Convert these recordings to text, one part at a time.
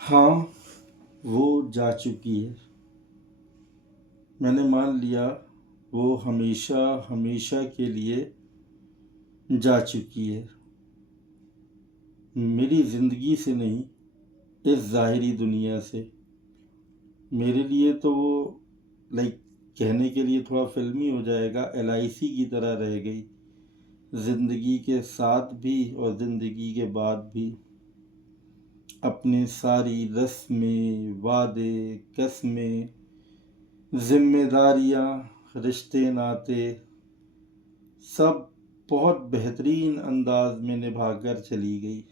हाँ, वो जा चुकी है। मैंने मान लिया वो हमेशा हमेशा के लिए जा चुकी है। मेरी ज़िंदगी से नहीं, इस ज़ाहिरी दुनिया से। मेरे लिए तो वो लाइक कहने के लिए थोड़ा फिल्मी हो जाएगा, एलआईसी की तरह रह गई। ज़िंदगी के साथ भी और ज़िंदगी के बाद भी अपने सारी रस्में, वादे, कस्में, जिम्मेदारियाँ, रिश्ते नाते सब बहुत बेहतरीन अंदाज में निभा कर चली गई।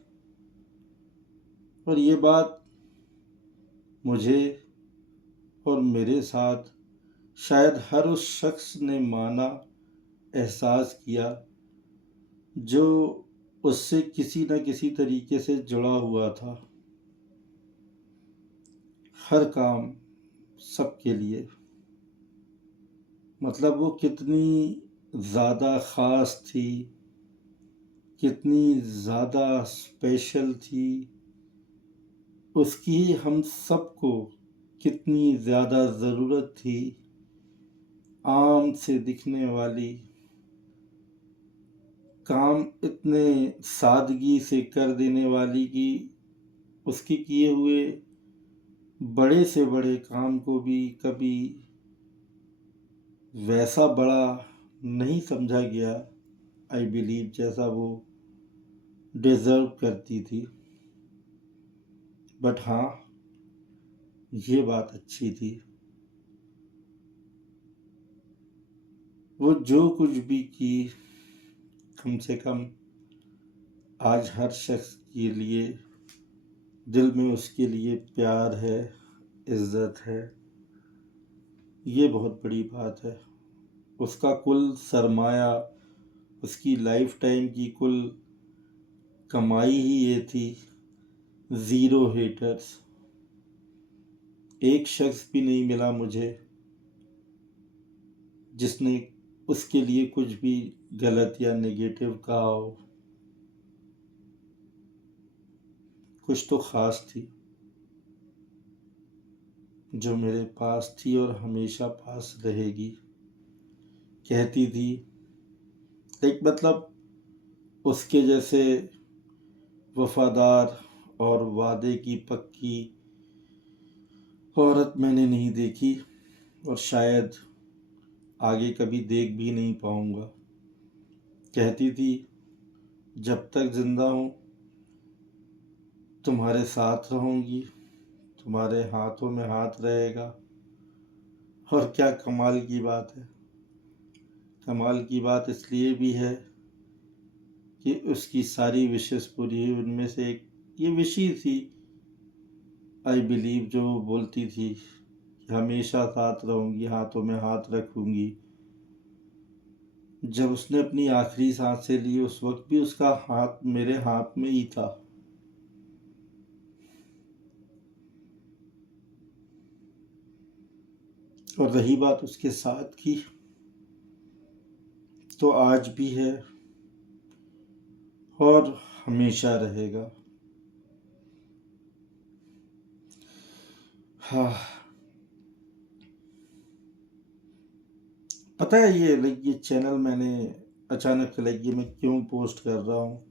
और ये बात मुझे और मेरे साथ शायद हर उस शख्स ने माना, एहसास किया जो उससे किसी न किसी तरीके से जुड़ा हुआ था। हर काम सबके लिए। मतलब वो कितनी ज़्यादा ख़ास थी, कितनी ज़्यादा स्पेशल थी, उसकी हम सबको कितनी ज़्यादा ज़रूरत थी। आम से दिखने वाली, काम इतने सादगी से कर देने वाली कि उसके किए हुए बड़े से बड़े काम को भी कभी वैसा बड़ा नहीं समझा गया, आई बिलीव, जैसा वो डिज़र्व करती थी। बट हाँ, ये बात अच्छी थी, वो जो कुछ भी की, कम से कम आज हर शख्स के लिए दिल में उसके लिए प्यार है, इज़्ज़त है। ये बहुत बड़ी बात है। उसका कुल सरमाया, उसकी लाइफ टाइम की कुल कमाई ही ये थी, 0 हेटर्स। एक शख्स भी नहीं मिला मुझे जिसने उसके लिए कुछ भी गलत या नेगेटिव कहा हो। कुछ तो ख़ास थी जो मेरे पास थी और हमेशा पास रहेगी। कहती थी, एक मतलब उसके जैसे वफादार और वादे की पक्की औरत मैंने नहीं देखी और शायद आगे कभी देख भी नहीं पाऊँगा। कहती थी, जब तक जिंदा हूँ तुम्हारे साथ रहूँगी, तुम्हारे हाथों में हाथ रहेगा। और क्या कमाल की बात है। कमाल की बात इसलिए भी है कि उसकी सारी विशेष पूरी हुई। उनमें से एक ये विश ही थी, आई बिलीव, जो बोलती थी कि हमेशा साथ रहूँगी, हाथों में हाथ रखूँगी। जब उसने अपनी आखिरी सांसें ली उस वक्त भी उसका हाथ मेरे हाथ में ही था। और रही बात उसके साथ की, तो आज भी है और हमेशा रहेगा। हाँ, पता है ये चैनल मैंने अचानक से ये मैं क्यों पोस्ट कर रहा हूँ।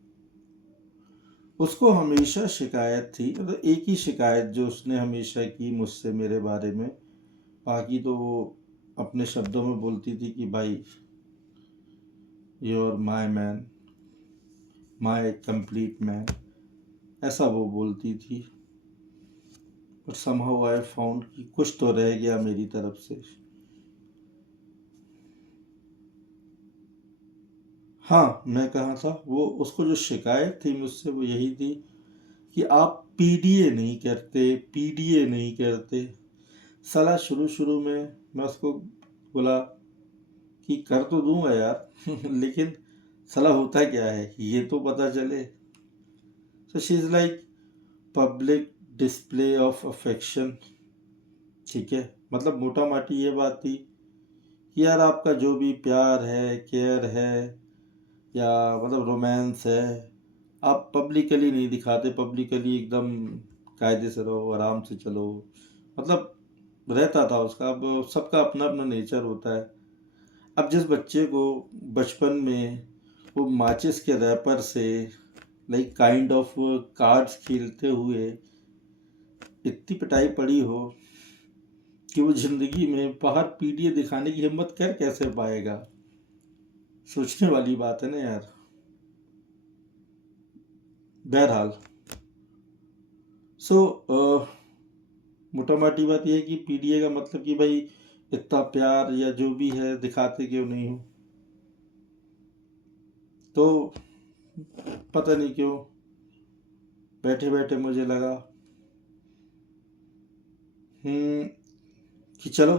उसको हमेशा शिकायत थी, मतलब एक ही शिकायत जो उसने हमेशा की मुझसे मेरे बारे में। बाकी तो वो अपने शब्दों में बोलती थी कि भाई, you are my man, my complete man, ऐसा वो बोलती थी। बट समहाउ आई फाउंड कि कुछ तो रह गया मेरी तरफ से। हाँ, मैं कहा था, वो उसको जो शिकायत थी मुझसे वो यही थी कि आप पीडीए नहीं करते, पीडीए नहीं करते। साला शुरू शुरू में मैं उसको बोला कि कर तो दूंगा यार लेकिन साला होता क्या है ये तो पता चले। So she is like public display of affection. ठीक है, मतलब मोटा माटी ये बात थी कि यार आपका जो भी प्यार है, केयर है, या मतलब रोमांस है, आप पब्लिकली नहीं दिखाते, पब्लिकली एकदम कायदे से रहो, आराम से चलो, मतलब रहता था उसका। अब सबका अपना अपना नेचर होता है। अब जिस बच्चे को बचपन में वो माचिस के रैपर से लाइक काइंड ऑफ कार्ड्स खेलते हुए इतनी पिटाई पड़ी हो कि वो जिंदगी में बाहर पीडीए दिखाने की हिम्मत कर कैसे पाएगा, सोचने वाली बात है ना यार। बहरहाल, सो मोटा माटी बात यह है कि पीडीए का मतलब कि भाई इतना प्यार या जो भी है दिखाते क्यों नहीं हो। तो पता नहीं क्यों बैठे बैठे मुझे लगा कि चलो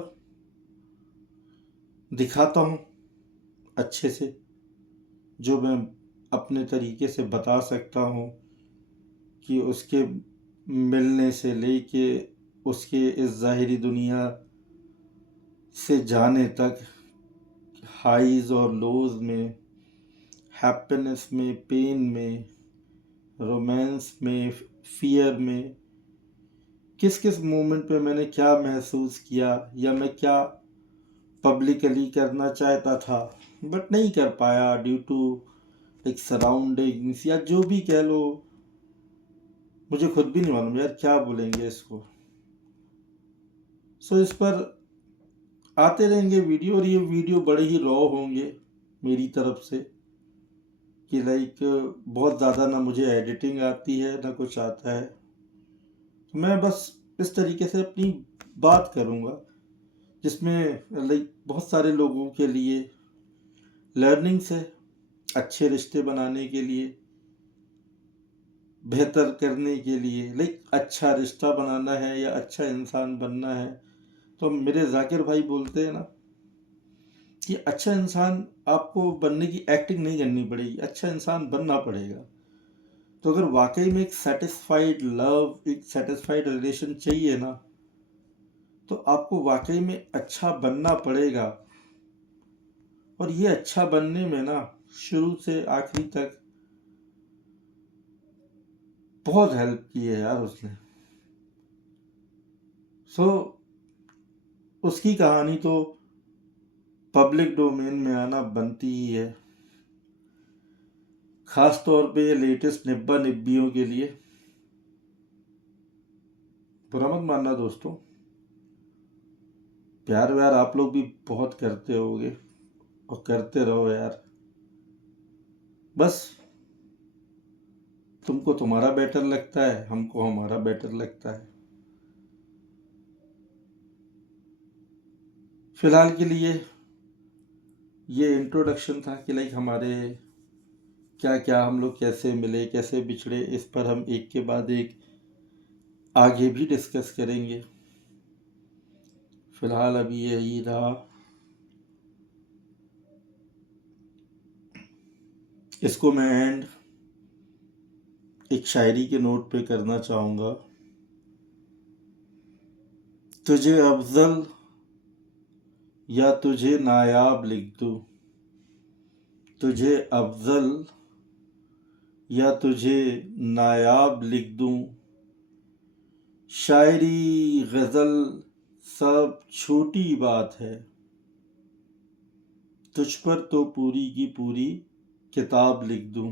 दिखाता हूँ अच्छे से, जो मैं अपने तरीके से बता सकता हूँ कि उसके मिलने से लेके उसके इस ज़ाहिरी दुनिया से जाने तक, हाइज और लोज में, हैप्पीनेस में, पेन में, रोमांस में, फियर में, किस किस मोमेंट पे मैंने क्या महसूस किया या मैं क्या पब्लिकली करना चाहता था बट नहीं कर पाया ड्यू टू एक सराउंडिंग्स या जो भी कह लो। मुझे खुद भी नहीं मालूम यार क्या बोलेंगे इसको। सो इस पर आते रहेंगे वीडियो, और ये वीडियो बड़े ही रॉ होंगे मेरी तरफ से कि लाइक बहुत ज़्यादा ना मुझे एडिटिंग आती है ना कुछ आता है। तो मैं बस इस तरीके से अपनी बात करूँगा जिसमें लाइक बहुत सारे लोगों के लिए लर्निंग्स है, अच्छे रिश्ते बनाने के लिए, बेहतर करने के लिए, लाइक अच्छा रिश्ता बनाना है या अच्छा इंसान बनना है। तो मेरे जाकिर भाई बोलते हैं ना कि अच्छा इंसान आपको बनने की एक्टिंग नहीं करनी पड़ेगी, अच्छा इंसान बनना पड़ेगा। तो अगर वाकई में एक सेटिस्फाइड लव, एक सेटिस्फाइड रिलेशन चाहिए ना, तो आपको वाकई में अच्छा बनना पड़ेगा। और ये अच्छा बनने में ना शुरू से आखिरी तक बहुत हेल्प की है यार उसने। सो उसकी कहानी तो पब्लिक डोमेन में आना बनती ही है, खास तौर पे ये लेटेस्ट निब्बा निब्बियों के लिए। बुरा मत मानना दोस्तों, प्यार व्यार आप लोग भी बहुत करते होगे और करते रहो यार। बस तुमको तुम्हारा बेटर लगता है, हमको हमारा बेटर लगता है। फिलहाल के लिए ये इंट्रोडक्शन था कि लाइक हमारे क्या क्या, हम लोग कैसे मिले कैसे बिछड़े, इस पर हम एक के बाद एक आगे भी डिस्कस करेंगे। फिलहाल अभी यही रहा। इसको मैं एंड एक शायरी के नोट पे करना चाहूँगा। तुझे अफजल या तुझे नायाब लिख दूँ, तुझे अफजल या तुझे नायाब लिख दूँ, शायरी गज़ल सब छोटी बात है, तुझ पर तो पूरी की पूरी किताब लिख दूँ।